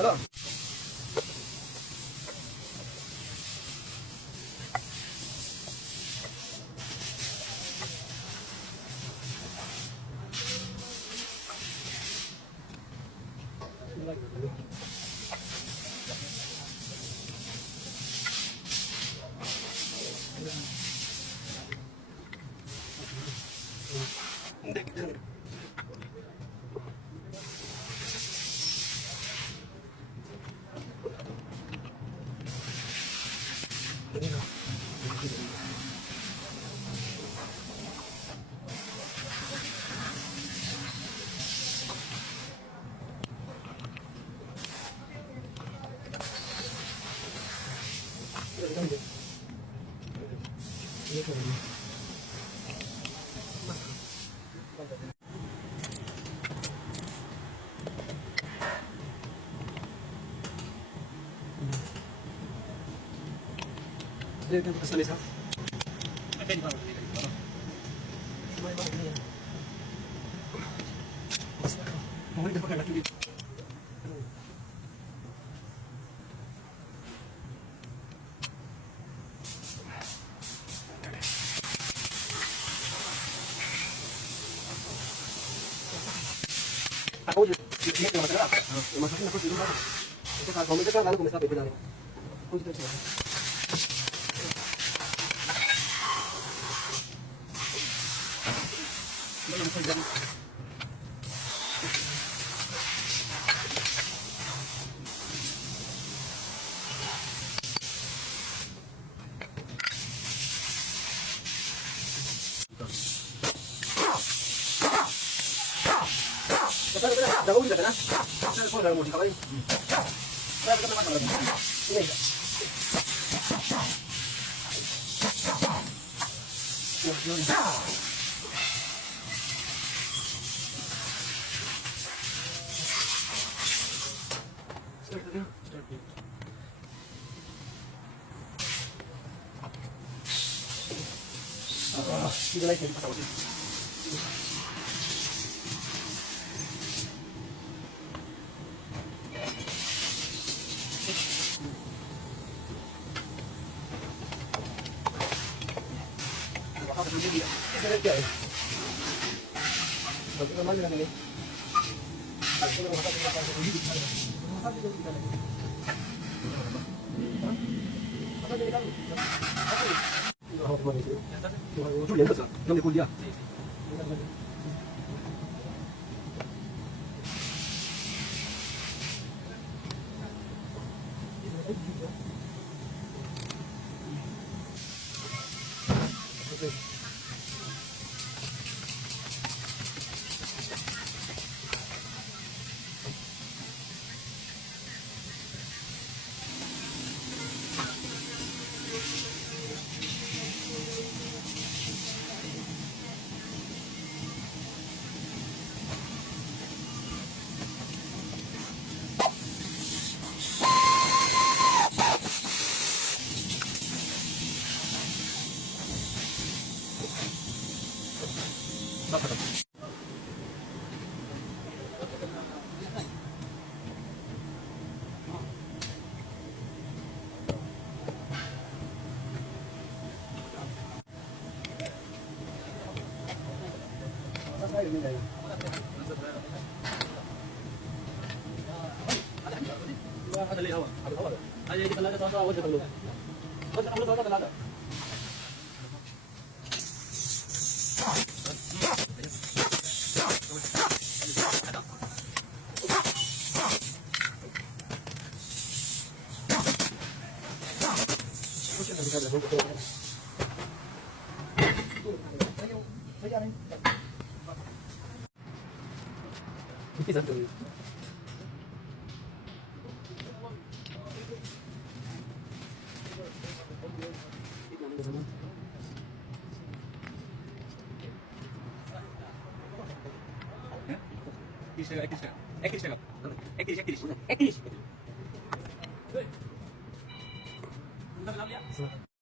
Ano? Hindi. Dito sa mesa. Pwede ba? Basta. Mahuli ka pa kaya dito. Ako yung ingat na masarap. Masakin ako siguro. Ito ka, comment ka, lalo kung masarap, ipin namin. Kung dito siya. Jangan udah kan? Telepon dalam musik kalian. Saya akan makan lagi. Ini. Tidak lagi di pesawat ini. Dali awak. Ayo kita lihat sama-sama awak dulu. Kamu sama talaga. Eklis.